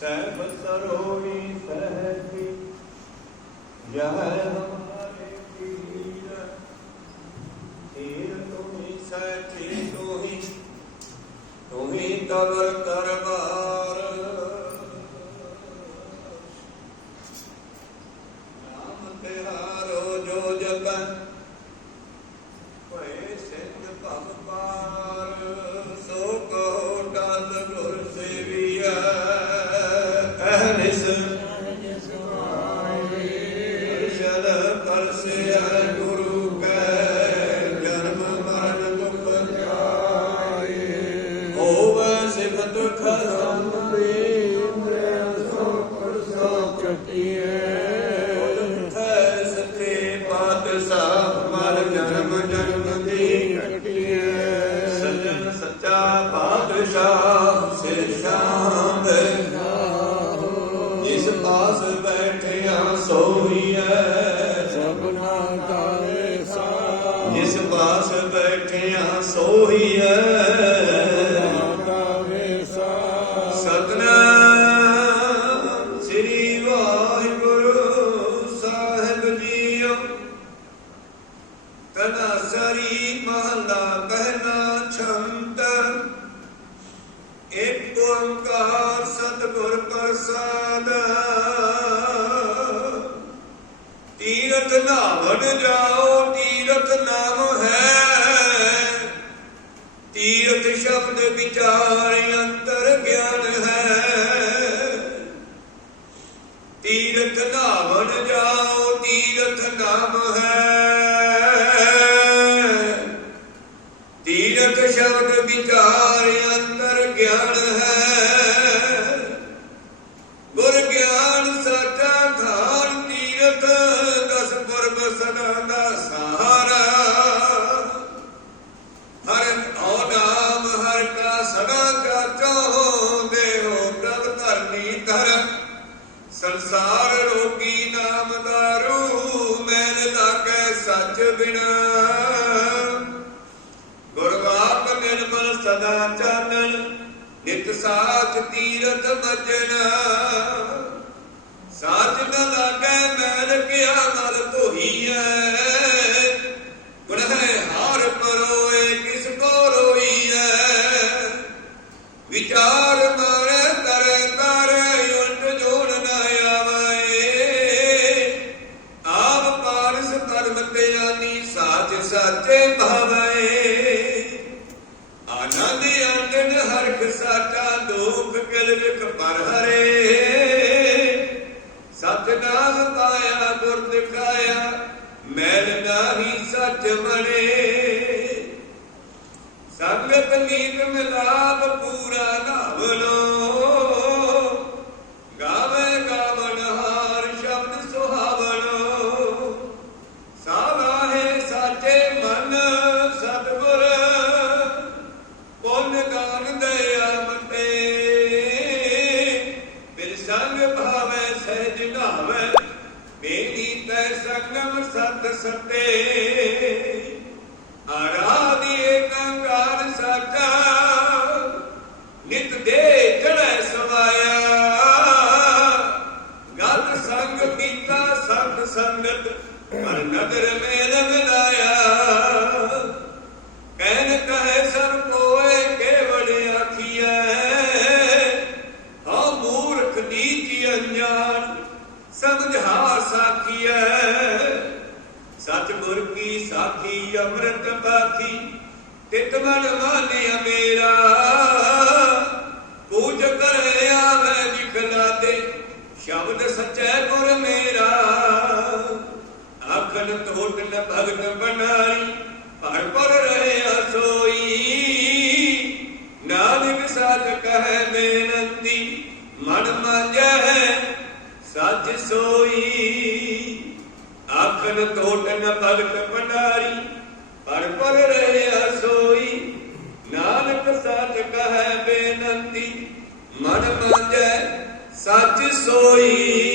ਸਹਿਬ ਸਰੋਈ ਸਹਿਬੀ ਯਹ ਹਮਾਰੇ ਪੀਰ ਤੀਰ ਤੁਮੀ ਸਚੀ ਤੋਹੀ। ਤੁਮੀ ਤਵਰ ਦਰਬਾਰ ਸੱਚਾ ਪਾਤਸ਼ਾਹ ਸਿਰ ਸ਼ਾਂਤ ਜਿਸ ਪਾਸ ਬੈਠਿਆ ਸੋਈਐ ਜਿਸ ਪਾਸ ਬੈਠਿਆ ਸੋਈਐ ਸਤਨਾਮ ਸ੍ਰੀ ਵਾਹਿਗੁਰੂ ਸਾਹਿਬ ਜੀਓ। ਕਨਾ ਸਰੀ ਮਹਲਾ ਪਹਿਲਾ ਇੱਕ ਓੰਕਾਰ ਸਤਿਗੁਰ ਪ੍ਰਸਾਦ। ਤੀਰਥ ਨਾਵਣ ਜਾਓ, ਤੀਰਥ ਨਾਮ ਹੈ। ਤੀਰਥ ਸ਼ਬਦ ਵਿਚਾਰ ਅੰਤਰ ਗਿਆਨ ਹੈ। ਤੀਰਥ ਨਾਵਣ ਜਾਓ, ਤੀਰਥ ਨਾਮ ਹੈ। ਸੰਸਾਰ ਰੋਗੀ ਨਾਮ ਦਾਰੂ, ਮੈਲ ਲਾਗੈ ਸੱਚ ਬਿਨਾ। ਗੁਰਵਾਕ ਨਿਰਮਲ ਸਦਾ ਚਾਨਣ, ਨਿਤ ਸਾਚ ਤੀਰਥ ਮਜਣਾ ਸਾਚ ਨ ਲਾਗੈ ਮੈਲ ਕਿਆ ਮਲ ਧੋਈਐ। ਗੁਣ ਹਰਖ ਸਾਚਾ ਦੁਖ ਕਿਲ ਵਿਖ ਪਰ ਹਰੇ। ਸਤਨਾਮ ਪਾਇਆ ਗੁਰ ਦਿਖਾਇਆ ਮੈਲ ਨਾਹੀ ਸੱਚ ਬਣੇ ਸੰਗਤ ਨੀਤ ਮਿਲਾਪ ਪੂਰਾ ਨਾਵਲੋ। ਮੇਰੀ ਤੈ ਸੰਗਮ ਸਤ ਸਤੇ ਆਰਾਧੀ ਏਕੰਕਾਰ ਸਾਚਾ, ਨਿਤ ਦੇ ਚੜੈ ਸਵਾਇਆ ਗਤ ਸੰਗ ਪੀਤਾ ਸਤ ਸੰਗਤ, ਪਰ ਨਦਰ ਮੇਲ ਮਿਲਾਇਆ ਕਹਿਨ ਕਹੇ ਸਰ ਕੋਏ ਕੇਵਲ ਆਖੀਐ ਹਾਂ ਮੂਰਖ ਨੀਚ ਅਨਜਾਨ ਸਮਝਾ ਸਾਖੀਐ। ਸਚ ਗੁਰ ਕੀ ਸਾਖੀ, ਅੰਮ੍ਰਿਤ ਪਾਖੀ, ਤਿਤ ਮਨ ਮਾਨਿਆ ਮੇਰਾ। ਪੂਜ ਕਰੇ ਆਵੇ ਜਿਖਲਾ ਦੇ ਸ਼ਬਦ ਸਚੈ ਗੁਰ ਮੇਰਾ। ਆਖਨ ਟੋਟ ਨ ਭਗਤ ਬਣਾਈ ਪਰ ਪਰ ਰਹਿਆ ਸੋਈ। ਨਾਨਕ ਸਾਧ ਕਹੈ ਬੇਨੰਤੀ, ਮਨ ਮਾਂਜੈ ਸੱਚ ਸੋਈ ਆਖਨ ਟੋਟ ਨ ਭਗਤ ਭੰਡਾਰੀ, ਪਰ ਪਰ ਰਹਿਆ ਸੋਈ ਨਾਨਕ ਸੱਚ ਕਹੈ ਬੇਨੰਤੀ, ਮਨ ਮਾਂਜੈ ਸੱਚ ਸੋਈ।